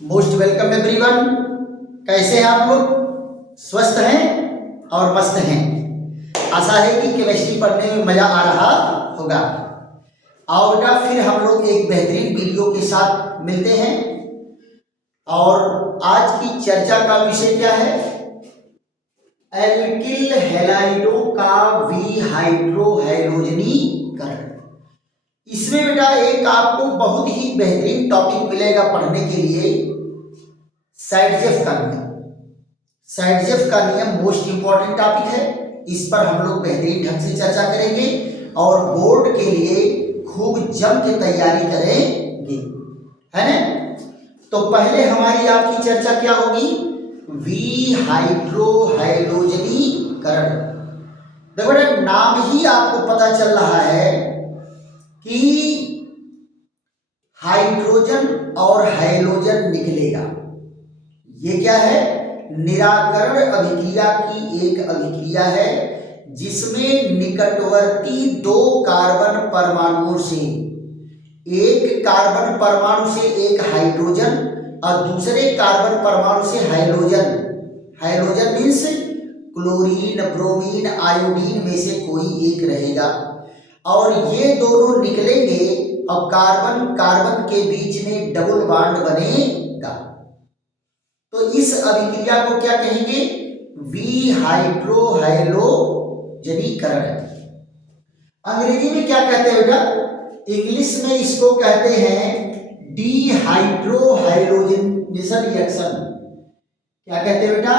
Most welcome everyone. कैसे हैं आप लोग? स्वस्थ हैं और मस्त हैं। आशा है कि केमिस्ट्री पढ़ने में मजा आ रहा होगा। आओ बेटा, फिर हम लोग एक बेहतरीन वीडियो के साथ मिलते हैं। और आज की चर्चा का विषय क्या है? एल्किल हैलाइडों का विहाइड्रोहैलोजनीकरण। इसमें बेटा एक आपको बहुत ही बेहतरीन टॉपिक मिलेगा पढ़ने के लिए, साइडजेफ का नियम। साइडजेफ का नियम मोस्ट इंपॉर्टेंट टॉपिक है। इस पर हम लोग बेहतरीन ढंग से चर्चा करेंगे और बोर्ड के लिए खूब जम के तैयारी करेंगे, है ना? तो पहले हमारी आपकी चर्चा क्या होगी? विहाइड्रोहैलोजनीकरण। देखो बेटा, नाम ही आपको पता चल रहा है कि हाइड्रोजन और हैलोजन निकलेगा। ये क्या है? निराकरण अभिक्रिया की एक अभिक्रिया है जिसमें निकटवर्ती दो कार्बन परमाणुओं से, एक कार्बन परमाणु से एक हाइड्रोजन और दूसरे कार्बन परमाणु से halogen. Halogen means chlorine, bromine, iodine में से कोई एक रहेगा और ये दोनों निकलेंगे और कार्बन कार्बन के बीच में डबल बॉन्ड बनेगा। तो इस अभिक्रिया को क्या कहेंगे? विहाइड्रोहैलोजनीकरण। अंग्रेजी में क्या कहते हैं बेटा? इंग्लिश में इसको कहते हैं डीहाइड्रोहैलोजिनेशन रिएक्शन। क्या कहते हैं बेटा?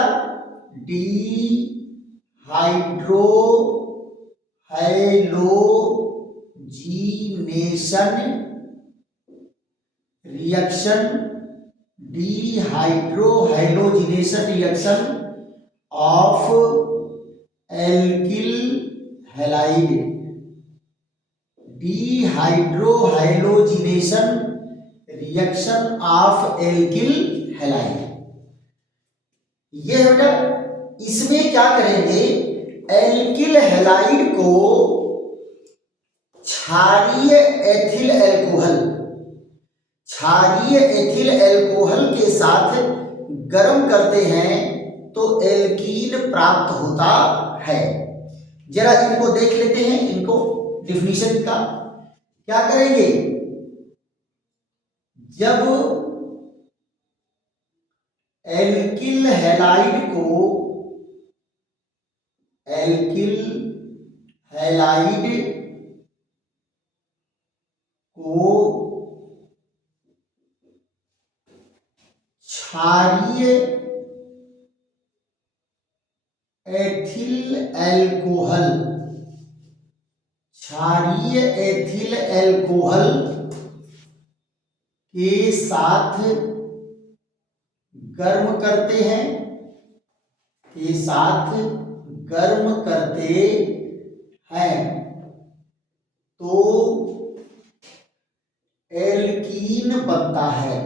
Dehydrohalogenation reaction. Dehydrohalogenation reaction of alkyl halide. Dehydrohalogenation reaction of alkyl halide. ये बेटा, इसमें क्या करेंगे? एल्किल हैलाइड को क्षारीय एथिल अल्कोहल, क्षारीय एथिल अल्कोहल के साथ गर्म करते हैं तो एल्कीन प्राप्त होता है। जरा इनको देख लेते हैं, इनको डिफिनीशन का। क्या करेंगे? जब एल्किल हैलाइड को, एल्किल हैलाइड को क्षारीय एथिल अल्कोहल, क्षारीय एथिल अल्कोहल के साथ गर्म करते हैं, के साथ गर्म करते हैं तो एल्कीन बनता है।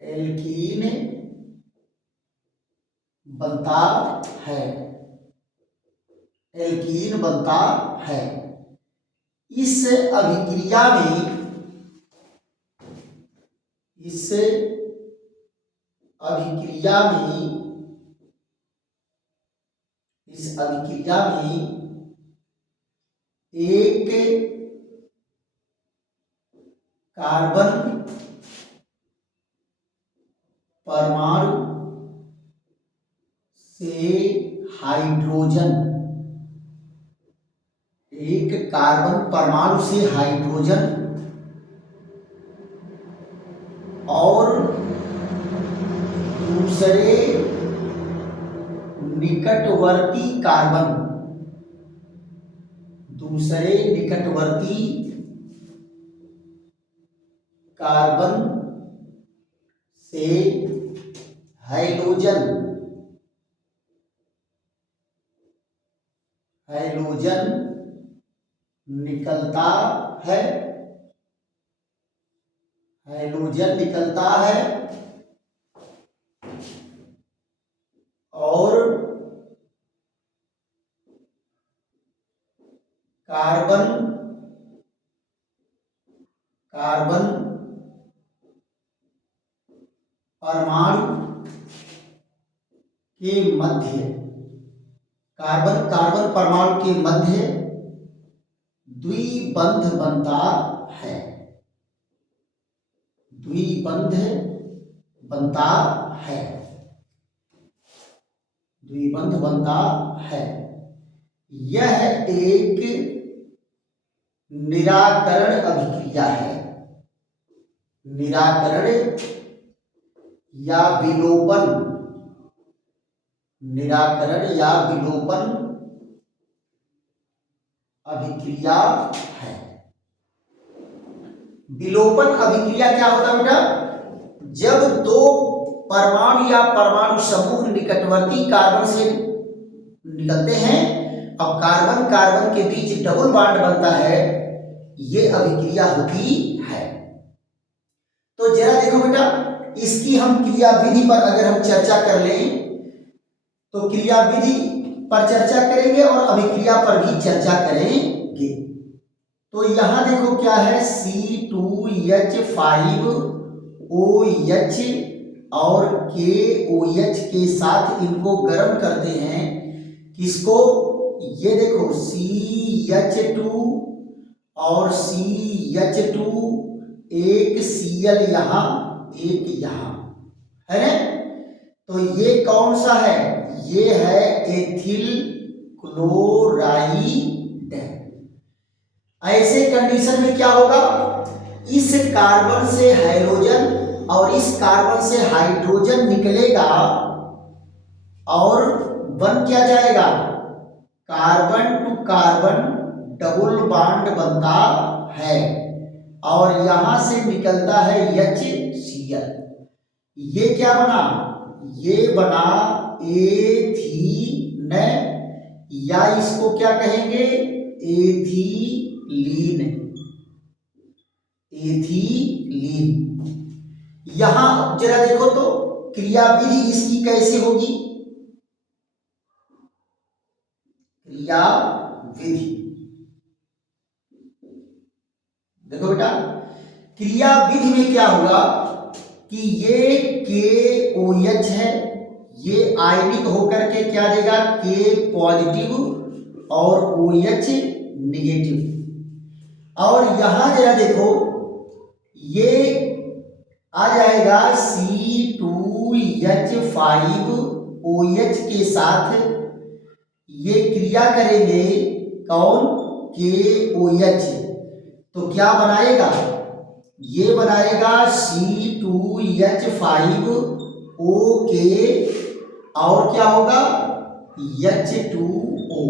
एल्कीन बनता है, एल्कीन बनता है। इस अभिक्रिया में, इस अभिक्रिया में, इस अभिक्रिया में एक कार्बन परमाणु से हाइड्रोजन, एक कार्बन परमाणु से हाइड्रोजन और दूसरे निकटवर्ती कार्बन, दूसरे निकटवर्ती कार्बन से हैलोजन, हैलोजन निकलता है, हैलोजन निकलता है और कार्बन, कार्बन परमाणु के मध्य, कार्बन कार्बन परमाणु के मध्य द्विबंध बनता है, द्विबंध बनता है, द्विबंध बनता है। यह एक निराकरण अभिक्रिया है, निराकरण या विलोपन, निराकरण या विलोपन अभिक्रिया है। विलोपन अभिक्रिया क्या होता है बेटा? जब दो परमाणु या परमाणु समूह निकटवर्ती कार्बन से निकलते हैं और कार्बन कार्बन के बीच डबल बॉन्ड बनता है, ये अभिक्रिया होती है। तो जरा देखो बेटा, इसकी हम क्रिया विधि पर अगर हम चर्चा कर लें तो क्रिया विधि पर चर्चा करेंगे और अभिक्रिया पर भी चर्चा करेंगे। तो यहां देखो क्या है, C2H5OH और KOH के साथ इनको गर्म करते हैं। किसको? ये देखो CH2 और CH2, एक Cl यहां एक यहां है ना। तो ये कौन सा है? ये है एथिल क्लोराइड। ऐसे कंडीशन में क्या होगा, इस कार्बन से हाइड्रोजन और इस कार्बन से हाइड्रोजन निकलेगा और बन क्या जाएगा, carbon to carbon double bond बनता है और यहां से निकलता है HCl। ये क्या बना? ये बना एथीन, या इसको क्या कहेंगे, एथिलीन, एथिलीन। यहां जरा देखो तो क्रिया विधि इसकी कैसे होगी, क्रिया विधि देखो बेटा, क्रिया विधि में क्या हुआ कि ये KOH है, ये आयनिक होकर के क्या देगा, K पॉजिटिव और OH निगेटिव। और यहां जरा देखो, ये आ जाएगा C2H5OH के साथ ये क्रिया करेंगे, कौन, KOH। तो क्या बनाएगा, ये बनाएगा C2H5OK और क्या होगा, H2O।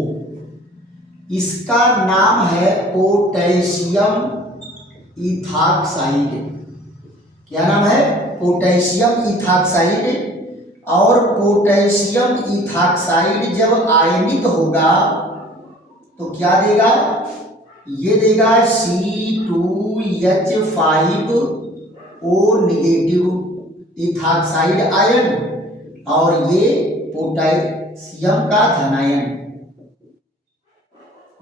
इसका नाम है पोटेशियम इथाक्साइड। क्या नाम है? पोटेशियम इथाक्साइड। और पोटेशियम इथाक्साइड जब आयनिक होगा तो क्या देगा, ये देगा C2H5O निगेटिव इथाक्साइड आयन और ये पोटेशियम का धनायन,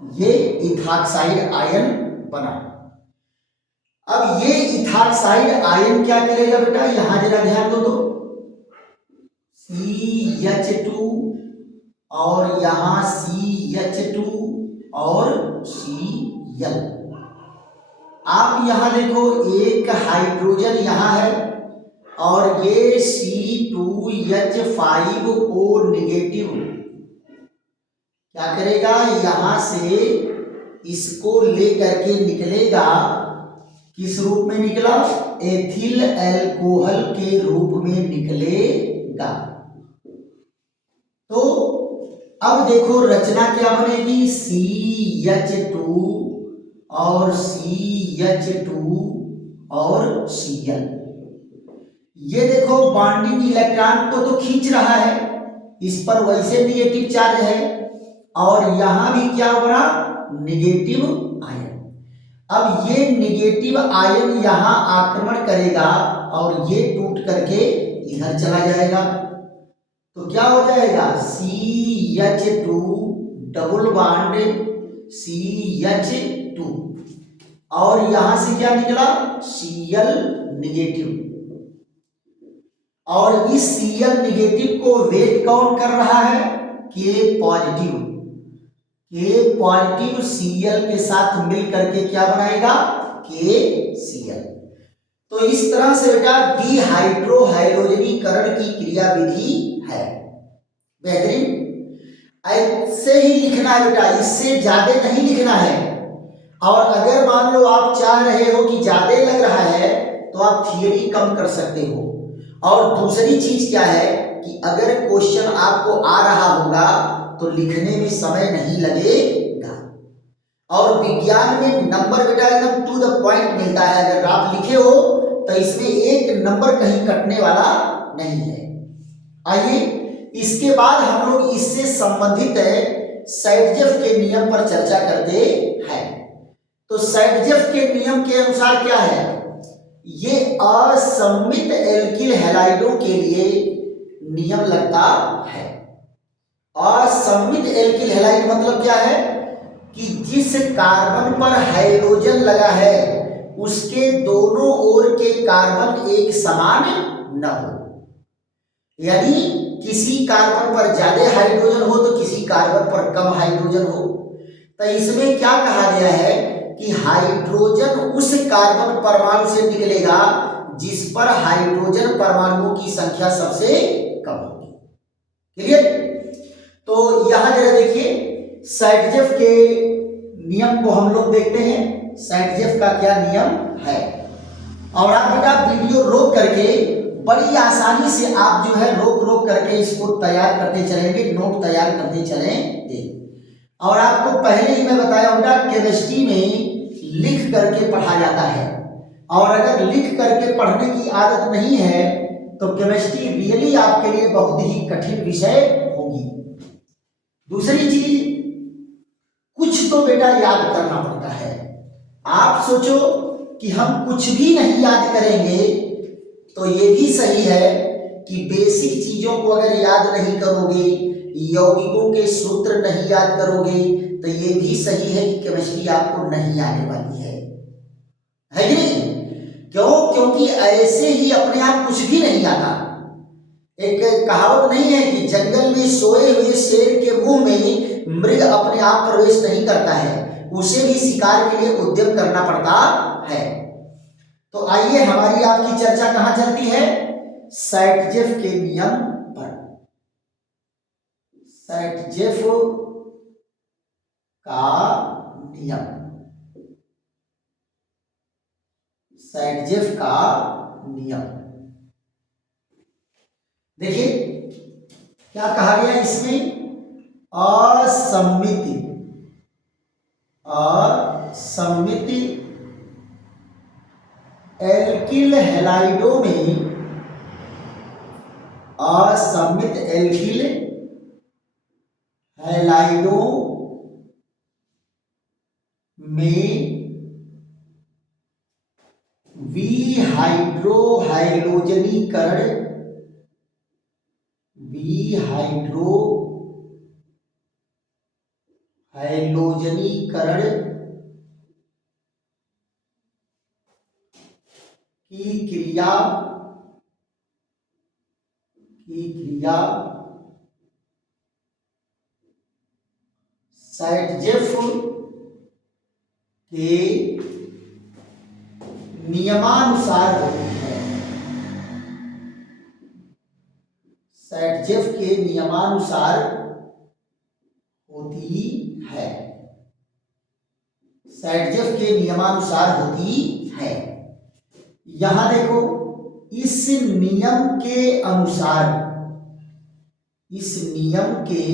ये इथाक्साइड आयन बना। अब ये इथाक्साइड आयन क्या करेगा बेटा, यहां जरा ध्यान दो तो, CH2 और यहां CH2 और Cl। आप यहां देखो, एक हाइड्रोजन यहां है और ये C2H5O निगेटिव क्या करेगा, यहां से इसको लेकर के निकलेगा, किस रूप में निकला, एथिल अल्कोहल के रूप में निकलेगा। तो अब देखो रचना क्या बनेगी, CH2 और CH2 और Cl। ये देखो बॉन्डिंग इलेक्ट्रॉन को तो खींच रहा है, इस पर वैसे निगेटिव चार्ज है और यहां भी क्या बना, निगेटिव आयन। अब ये निगेटिव आयन यहां आक्रमण करेगा और ये टूट करके इधर चला जाएगा। तो क्या हो जाएगा, CH2 डबल बॉन्ड CH2 और यहां से क्या निकला, Cl निगेटिव। और इस Cl निगेटिव को वेट कौन कर रहा है? K positive. K positive Cl के साथ मिल करके क्या बनाएगा? KCl। तो इस तरह से बेटा डिहाइड्रो हाइड्रोजनीकरण की क्रिया विधि है। बेहतरीन। ऐसे ही लिखना है बेटा, इससे ज्यादा नहीं लिखना है। और अगर मान लो आप चाह रहे हो कि ज्यादा लग रहा है तो आप थियरी कम कर सकते हो। और दूसरी चीज क्या है कि अगर क्वेश्चन आपको आ रहा होगा तो लिखने में समय नहीं लगेगा। और विज्ञान में नंबर बेटा एकदम टू द पॉइंट मिलता है। अगर आप लिखे हो तो इसमें एक नंबर कहीं कटने वाला नहीं है। आइए इसके बाद हम लोग इससे संबंधित सैडजेफ के नियम पर चर्चा करते हैं। तो सैडजेफ के नियम के अनुसार क्या है? ये असममित एल्किल हैलाइडों के लिए नियम लगता है। असममित एल्किल हैलाइड मतलब क्या है कि जिस कार्बन पर हाइड्रोजन लगा है उसके दोनों ओर के कार्बन एक समान न हो। यानी किसी कार्बन पर ज्यादा हाइड्रोजन हो तो किसी कार्बन पर कम हाइड्रोजन हो। तो इसमें क्या कहा गया है कि हाइड्रोजन उस कार्बन परमाणु से निकलेगा जिस पर हाइड्रोजन परमाणुओं की संख्या सबसे कम होगी। क्लियर? तो यहां जरा देखिए सैडजेफ के नियम को हम लोग देखते हैं। सैडजेफ का क्या नियम है? और आप बेटा वीडियो रोक करके बड़ी आसानी से आप जो है रोक करके इसको तैयार करते चलेंगे, नोट तैयार करते चलेंगे। और आपको पहले ही मैं बताया बेटा केमिस्ट्री में लिख करके पढ़ा जाता है। और अगर लिख करके पढ़ने की आदत नहीं है तो केमिस्ट्री रियली आपके लिए बहुत ही कठिन विषय होगी। दूसरी चीज, कुछ तो बेटा याद करना पड़ता है। आप सोचो कि हम कुछ भी नहीं याद करेंगे तो ये भी सही है कि बेसिक चीजों को अगर याद नहीं करोगे, यौगिकों के सूत्र नहीं याद करोगे तो ये भी सही है कि केमिस्ट्री आपको नहीं आने वाली है कि नहीं? क्यों? क्योंकि ऐसे ही अपने आप कुछ भी नहीं आता। एक कहावत नहीं है कि जंगल में सोए हुए शेर के मुंह में मृग अपने आप प्रवेश नहीं करता है, उसे भी शिकार के लिए उद्यम करना पड़ता है। तो आइए हमारी आपकी चर्चा कहां चलती है? सैडजेफ के नियम पर। सैडजेफ का नियम, सैडजेफ का नियम देखिए क्या कहा गया इसमें? असममित एल्किल हैलाइडों में, असममित एल्किल हैलाइडों में विहाइड्रोहाइलोजनीकरण की क्रिया सैडजेफ के नियमानुसार होती है। सैडजेफ के नियमानुसार होती है। सैडजेफ के नियमानुसार होती है। यहां देखो इस नियम के अनुसार, इस नियम के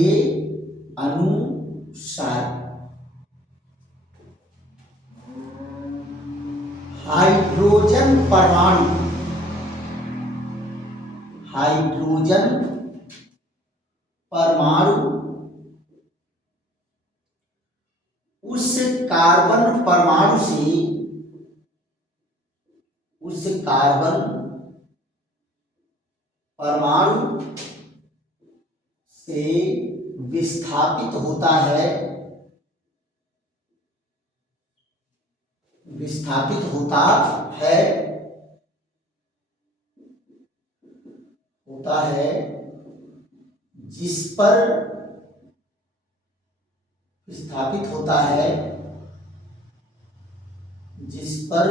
अनुसार हाइड्रोजन परमाणु उस कार्बन परमाणु से विस्थापित होता है, होता है जिस पर स्थापित होता है, जिस पर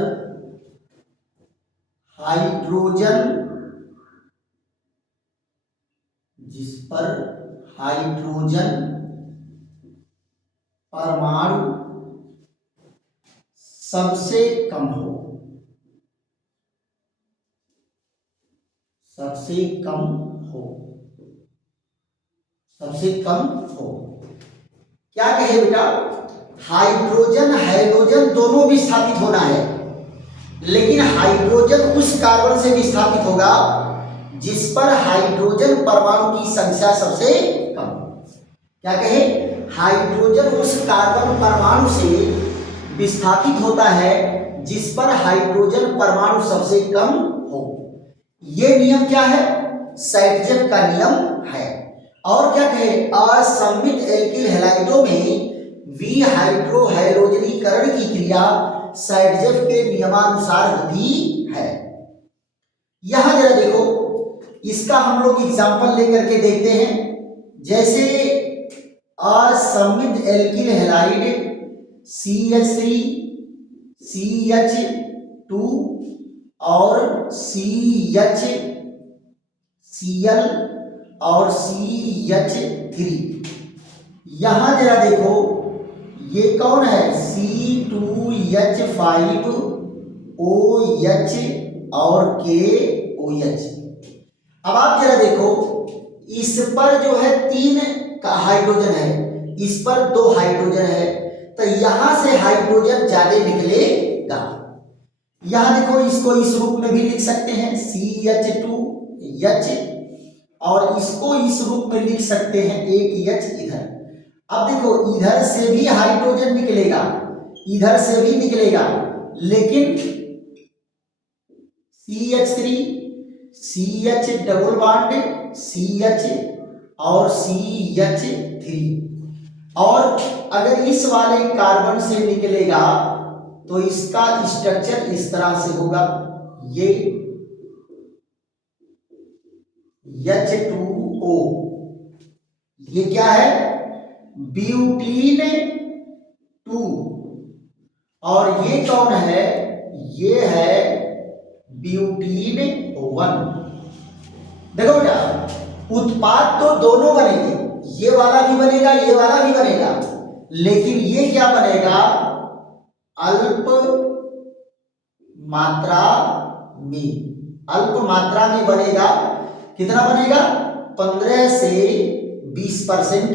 हाइड्रोजन परमाणु सबसे कम हो, सबसे कम हो। क्या कहे बेटा, हाइड्रोजन हाइड्रोजन दोनों भी स्थापित होना है, लेकिन हाइड्रोजन उस कार्बन से भी स्थापित होगा जिस पर हाइड्रोजन परमाणु की संख्या सबसे कम हो। क्या कहे, हाइड्रोजन उस कार्बन परमाणु से विस्थापित होता है जिस पर हाइड्रोजन परमाणु सबसे कम हो। यह नियम क्या है, सैटजेफ का नियम है। और क्या कहे, असममित एल्किल हैलाइडों में विहाइड्रोहैलोजनीकरण की क्रिया सैटजेफ के नियमानुसार होती है। यहां जरा देखो, इसका हम लोग एग्जांपल लेकर के देखते हैं। जैसे असममित एल्किल हैलाइड CH3 CH2 और CHCl और CH3। यहां जरा देखो, ये कौन है, C2H5OH और KOH। अब आप जरा देखो, इस पर जो है 3 का हाइड्रोजन है, इस पर 2 हाइड्रोजन है, तो यहां से हाइड्रोजन ज्यादा निकलेगा। यहां देखो, इसको इस रूप में भी लिख सकते हैं CH2H, और इसको इस रूप में लिख सकते हैं एक H इधर। अब देखो, इधर से भी हाइड्रोजन निकलेगा, इधर से भी निकलेगा, लेकिन CH3 CH double bond CH और CH3। और अगर इस वाले कार्बन से निकलेगा तो इसका स्ट्रक्चर इस तरह से होगा, ये H2O, ये क्या है, ब्यूटीन 2, और ये कौन है, ये है ब्यूटीन 1। देखो बेटा, उत्पाद तो दोनों बनेंगे, ये वाला भी बनेगा, ये वाला भी बनेगा, लेकिन ये क्या बनेगा, अल्प मात्रा में बनेगा। कितना बनेगा, 15 से 20%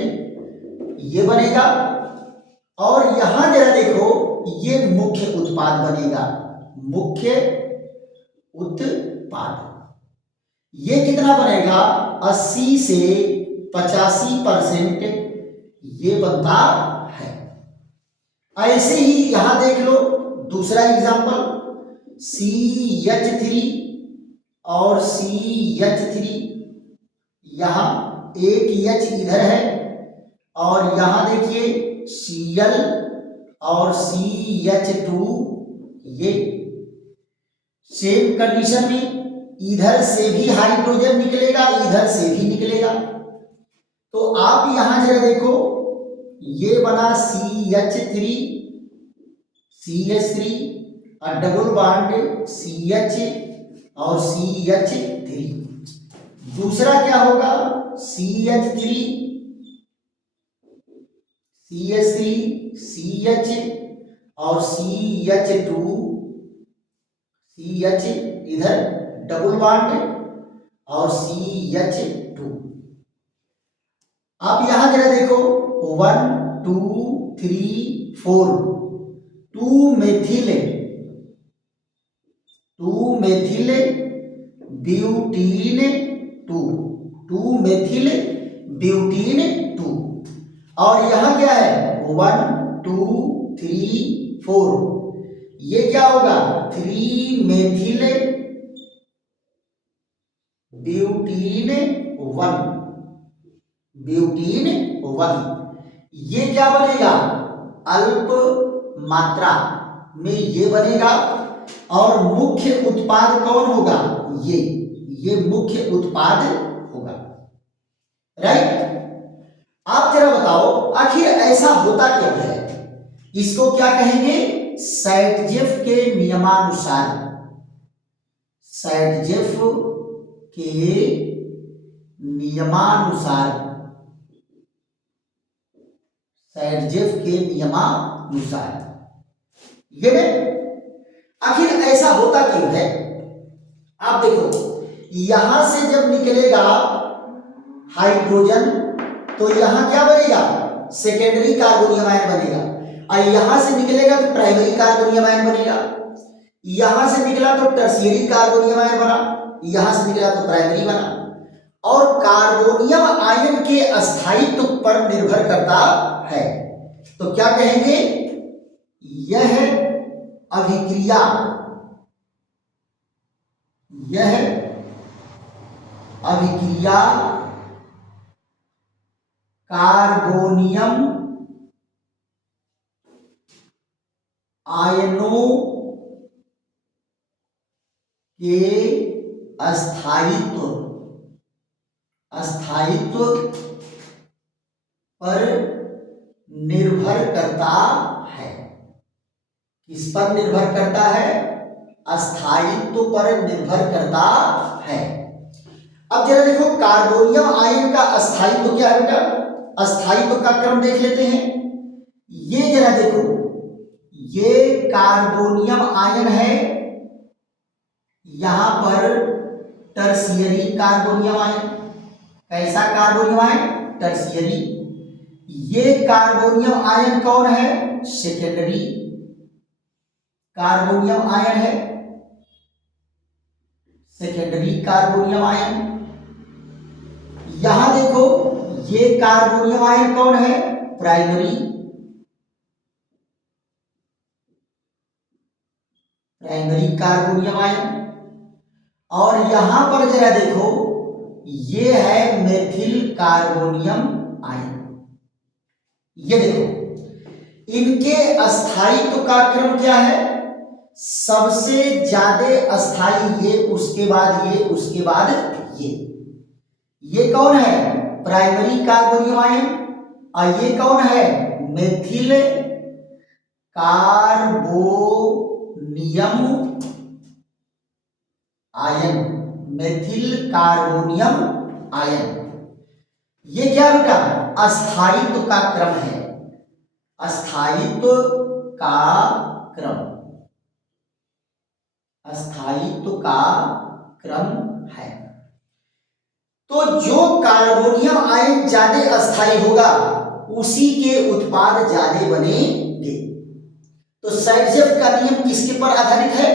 ये बनेगा। और यहां जरा देखो, ये मुख्य उत्पाद बनेगा, मुख्य उत्पाद। ये कितना बनेगा, 80 से 85% ये बनता है। ऐसे ही यहां देख लो दूसरा एग्जांपल, CH3 और CH3, यहां एक H इधर है, और यहां देखिए Cl और CH2, ये सेम कंडीशन में इधर से भी हाइड्रोजन निकलेगा, इधर से भी निकलेगा। तो आप यहां जरा देखो, ये बना CH3 और डबल बॉन्ड CH और CH3। दूसरा क्या होगा, CH3 CH और CH2 CH इधर डबल बॉन्ड और CH2। आप यहां जरा देखो, 1 2 3 4, 2 मेथिल ब्यूटीन 2, और यहां क्या है, 1 2 3 4, ये क्या होगा, 3 मेथिल ब्यूटीन 1। ये क्या बनेगा, अल्प मात्रा में ये बनेगा। और मुख्य उत्पाद कौन होगा, ये मुख्य उत्पाद राइट। आप जरा बताओ आखिर ऐसा होता क्यों है? इसको क्या कहेंगे? सैटजेफ के नियमानुसार, सैटजेफ के नियमानुसार, सैटजेफ के नियमानुसार ये आखिर ऐसा होता क्यों है? आप देखो यहां से जब निकलेगा हाइड्रोजन तो यहां क्या बनेगा? सेकेंडरी कार्बोनियम आयन बनेगा। और यहां से निकलेगा तो प्राइमरी कार्बोनियम आयन बनेगा। यहां से निकला तो टर्शियरी कार्बोनियम आयन बना, यहां से निकला तो प्राइमरी बना। और कार्बोनियम आयन के अस्थायित्व पर निर्भर करता है। तो क्या कहेंगे? यह अभिक्रिया, यह अभिक्रिया कार्बोनियम आयनों के अस्थायित्व पर निर्भर करता है। किस पर निर्भर करता है? अस्थायित्व पर निर्भर करता है। अब जरा देखो कार्बोनियम आयन का अस्थायित्व क्या है बेटा? अस्थायित्व का क्रम देख लेते हैं। ये जरा देखो, ये कार्बोनियम आयन है, यहां पर टर्शियरी कार्बोनियम आयन। कैसा कार्बोनियम आयन? टर्शियरी। ये कार्बोनियम आयन कौन है? सेकेंडरी कार्बोनियम आयन है, सेकेंडरी कार्बोनियम आयन। यहां देखो ये कार्बोनियम आयन कौन है? Primary carbonium ion. और यहां पर जरा देखो ये है मेथिल कार्बोनियम आयन। ये देखो इनके अस्थायित्व का क्रम क्या है? सबसे ज्यादा अस्थाई ये, उसके बाद ये, उसके बाद ये। ये कौन है? Primary carbonium ion. और ये कौन है? Methyl carbonium ion, methyl carbonium ion. ये क्या बेटा? अस्थायित्व का क्रम है, अस्थायित्व का क्रम, अस्थायित्व का क्रम है। तो जो कार्बोनियम आयन ज्यादा अस्थायी होगा उसी के उत्पाद ज्यादा बनेंगे। तो सैटजेफ का नियम किसके पर आधारित है?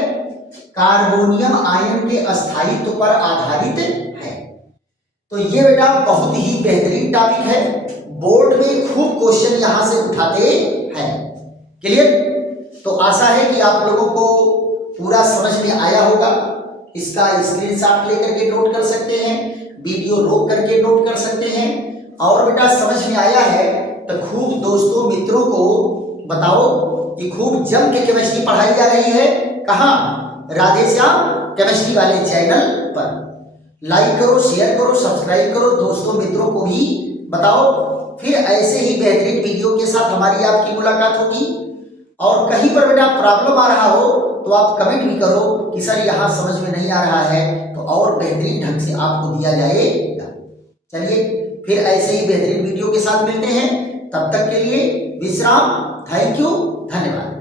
कार्बोनियम आयन के अस्थायित्व पर आधारित है। तो ये बेटा बहुत ही बेहतरीन टॉपिक है, बोर्ड में खूब क्वेश्चन यहां से उठाते हैं। क्लियर? तो आशा है कि आप लोगों को पूरा समझ में आया होगा। इसका स्क्रीनशॉट लेकर के नोट कर सकते हैं, वीडियो रोक करके नोट कर सकते हैं। और बेटा समझ में आया है तो खूब दोस्तों मित्रों को बताओ कि खूब जम के केमिस्ट्री पढ़ाई जा रही है। कहाँ? राधेश्याम केमिस्ट्री वाले चैनल पर। लाइक करो, शेयर करो, सब्सक्राइब करो, दोस्तों मित्रों को भी बताओ। फिर ऐसे ही बेहतरीन वीडियो के साथ हमारी आपकी मुलाकात होगी। और कहीं पर बेटा प्रॉब्लम आ रहा हो तो आप कमेंट भी करो कि सर यहाँ समझ में नहीं आ रहा है, तो और बेहतरीन ढंग से आपको दिया जाएगा। चलिए फिर ऐसे ही बेहतरीन वीडियो के साथ मिलते हैं। तब तक के लिए विश्राम। थैंक यू, धन्यवाद।